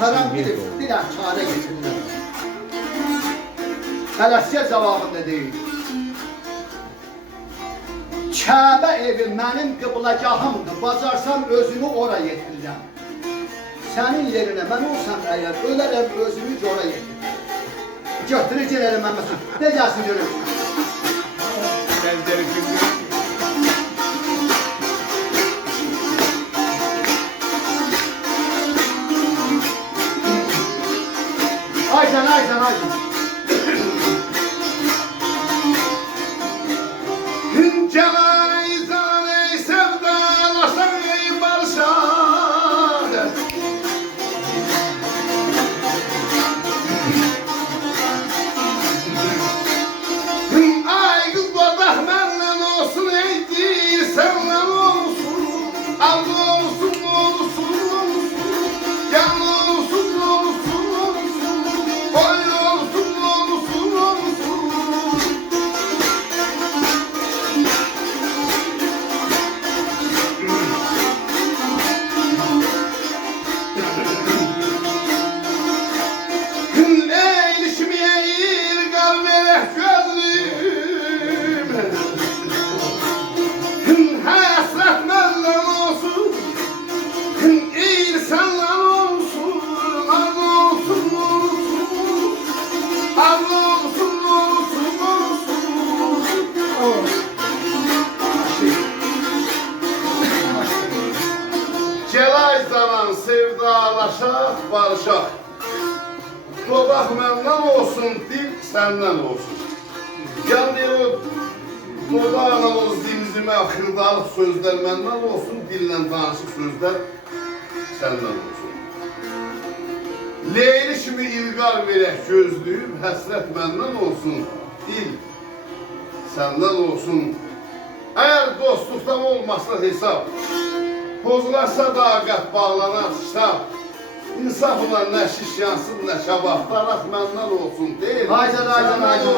Muhterem bilip biraz çare getirirler. Tələssiyə cavabında deyil. Kəbə evi mənim qıblagahımdır. Bacarsam özümü ora yetirirəm. Sənin yerinə mən olsam əgər ölərəm özümü ora yetirirəm. Götürür gələrim mən məsələn. Ne gəlsin görürüm? Aycan, aycan, aycan. Hüncəlayzan ey sevdalaşan ey barışan. Ay kız bardak məndən olsun ey deyir səndən olsun. Aldı olsun, olsun, olsun. Yan olsun, olsun, olsun. Oy olsun, olsun, olsun. Gəlay zaman sevdalaşaq, barışaq. Dodaq məndən olsun, dil səndən olsun. Yan deyir o dodaqla o zimzimə, xırdalıq sözlər məndən olsun, dillə danışıq sözlər səndən olsun. Leyli kimi ilqar verək gözlüyüm, həsrət məndən olsun, dil səndən olsun. Əgər dostluqdan olmasa hesab, pozularsa daqət bağlanar ştab. İnsafla nə şiş yansın, nə şabah, taraf məndən olsun, deyil. Aycan, aycan, aycan.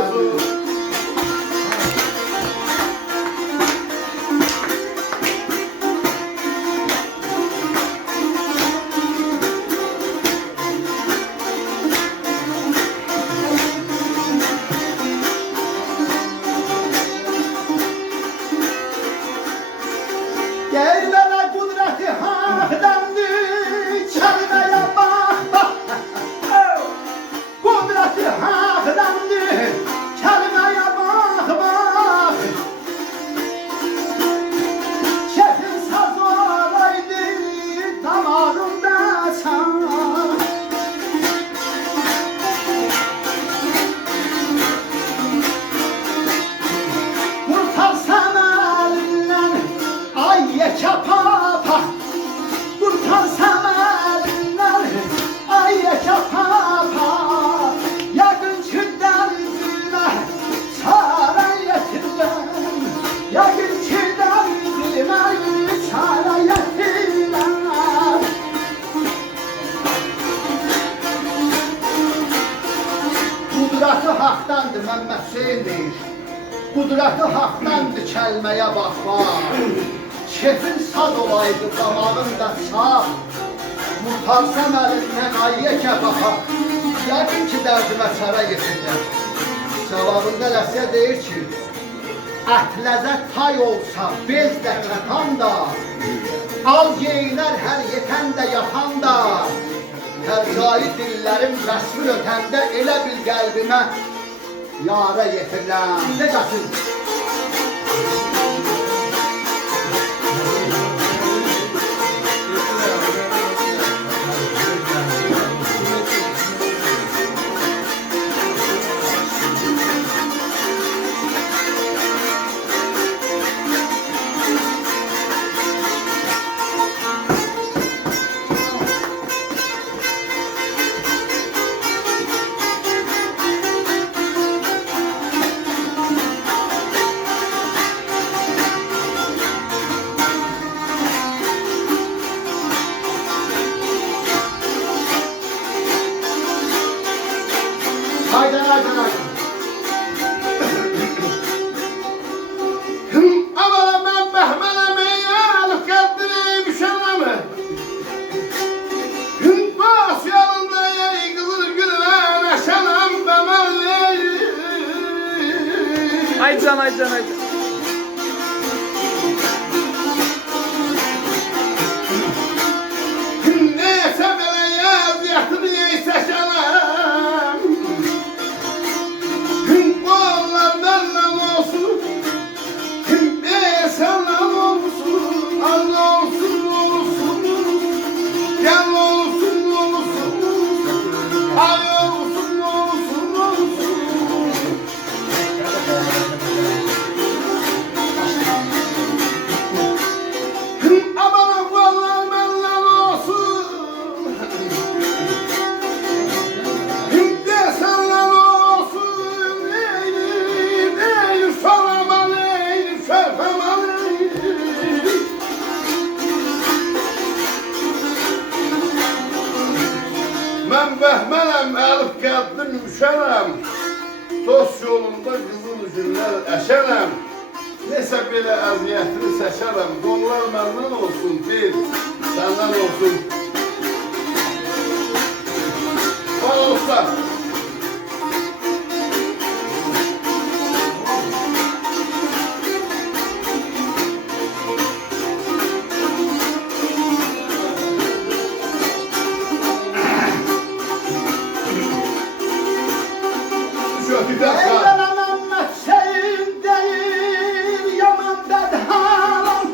Gel bana kudreti hakdandır, çelmeye bak bak. Kudreti hakdandır, çelmeye bak bak. Şefin saz olaydı, damarımda çal. Kurtarsam elinden, ay yeka papa. Kurtarsam elinden, ay yeka papa. Yakın derdime çare yetirem. Yakın derdime çare yetirem. Kudreti haktandır, Mehmet Hüseyin deyir. Kudreti haktandır, kəlməyə baxmaq. Şefin saz olaydı, damağında çal. Mutarsam əlindən ayyə kəpaxa. Yəqin ki, dərdimə çara getirirəm. Cavabında Ləsiyə deyir ki, ətləzə tay olsa, bez də kətan da, al yeyinər hər yetən də yatan da, tərcai dillərim rəsmin ötəndə elə bil qəlbimə yara yetirirəm. Necəsiz? Haydan, haydan, haydan. Amala mən bəhmələmə, alıp qəddini müşərləmə. Bas yalan aycan aycan. Neyse belə yazıyatını neyse şənəm. Qollar məndən olsun, səndən olsun, Allah olsun, olsun, gəl olsun, olsun, ay olsun, olsun, olsun. Aman qollar məndən olsun, səndən olsun, ey faraman, ey ferfaman, mən bəhmənəm, əlif qəddim üşənəm, dost yolunda qızıl günlər əşənəm, nesə belə əziyyətini səşərəm, qollar məndən olsun, bil, səndən olsun. Bana olsa. Şöyle bir dakika. Evvelen Mehmet Hüseyin değil, yaman bedhalam.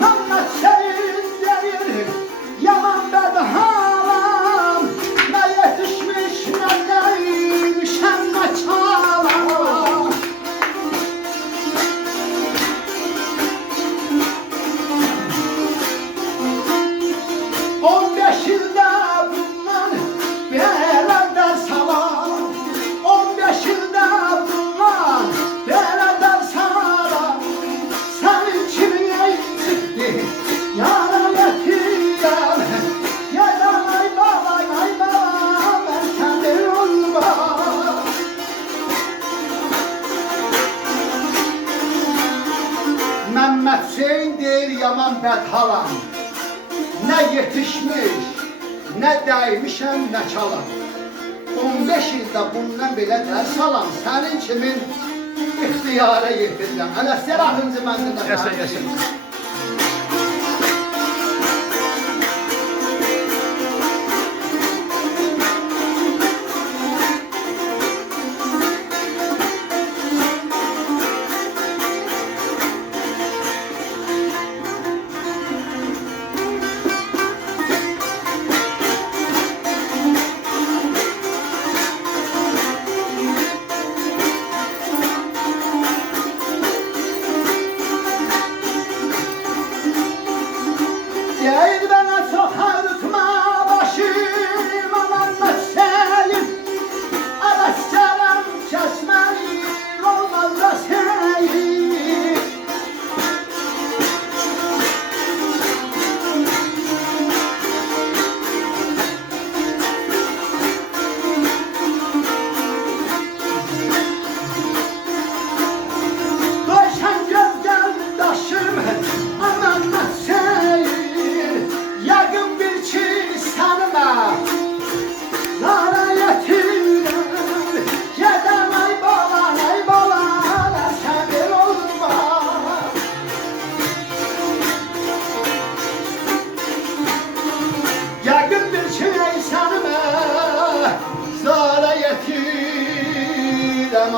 Mehmet Hüseyin değil, yaman bedhalam. Ne yetişmiş ne neymiş hem ne çağlam. On beş yılda bundan böyle ders alan. 15 yılda bunlar böyle ders alan. Senin kimin çıktı yara yetiyen. Yalan ay baba ben seni olma. Mehmet Hüseyin değil yaman bedhalam. Ne yetişmiş, ne değmişem, ne çalam. 15 yılda bundan belə dərs alan sənin kimin ixtiyara yetirilən. Hələ sərahıncı məndə də Yaşa, yaşa. Deyir bana çox arıtma başım aman məsəlin. Ələstərəm kəsməyin olmaz da səyin. Doysan göz gəldi daşım aman məsəlin. Yəqin bil ki sənimə zara yetirəm. Gedəm ay bala səbir olma. Yəqin bil ki sənimə zara yetirəm.